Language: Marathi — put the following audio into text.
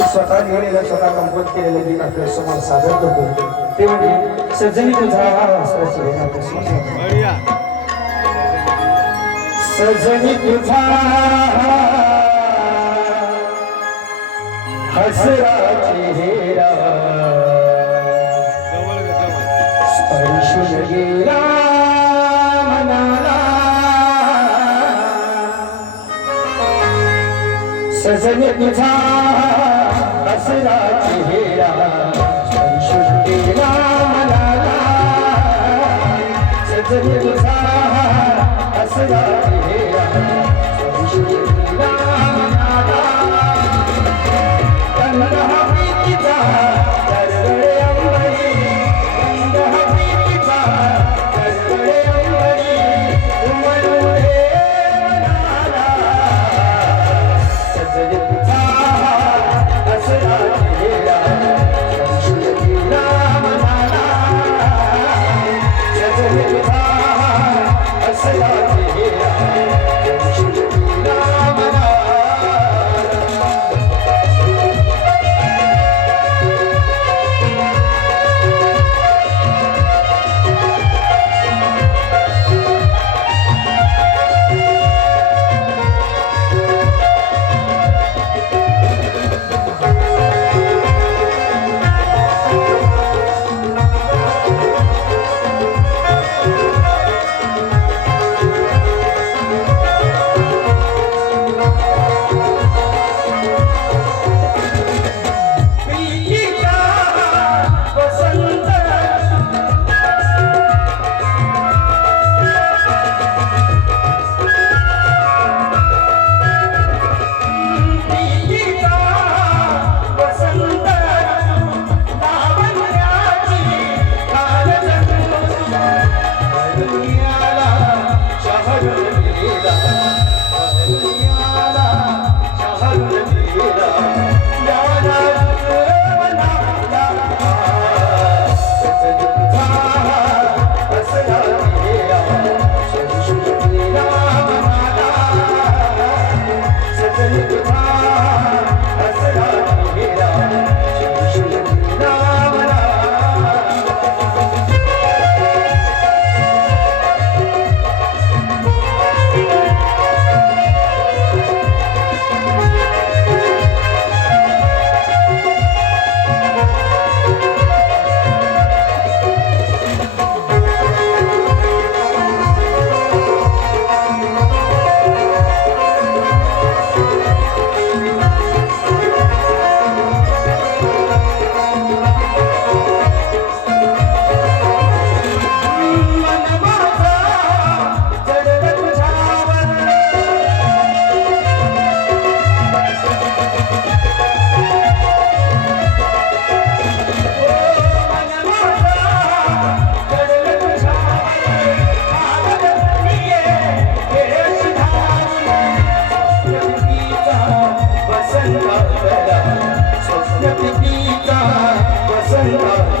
मी स्वतः लिहिलेलं स्वतः कंपोज केलेलं गीत आपल्यासमोर सादर करतो. ते म्हणजे सजनी तुझा सजनी तुझा हसरा सजनी तुझा Yeah. 你一定。बसंत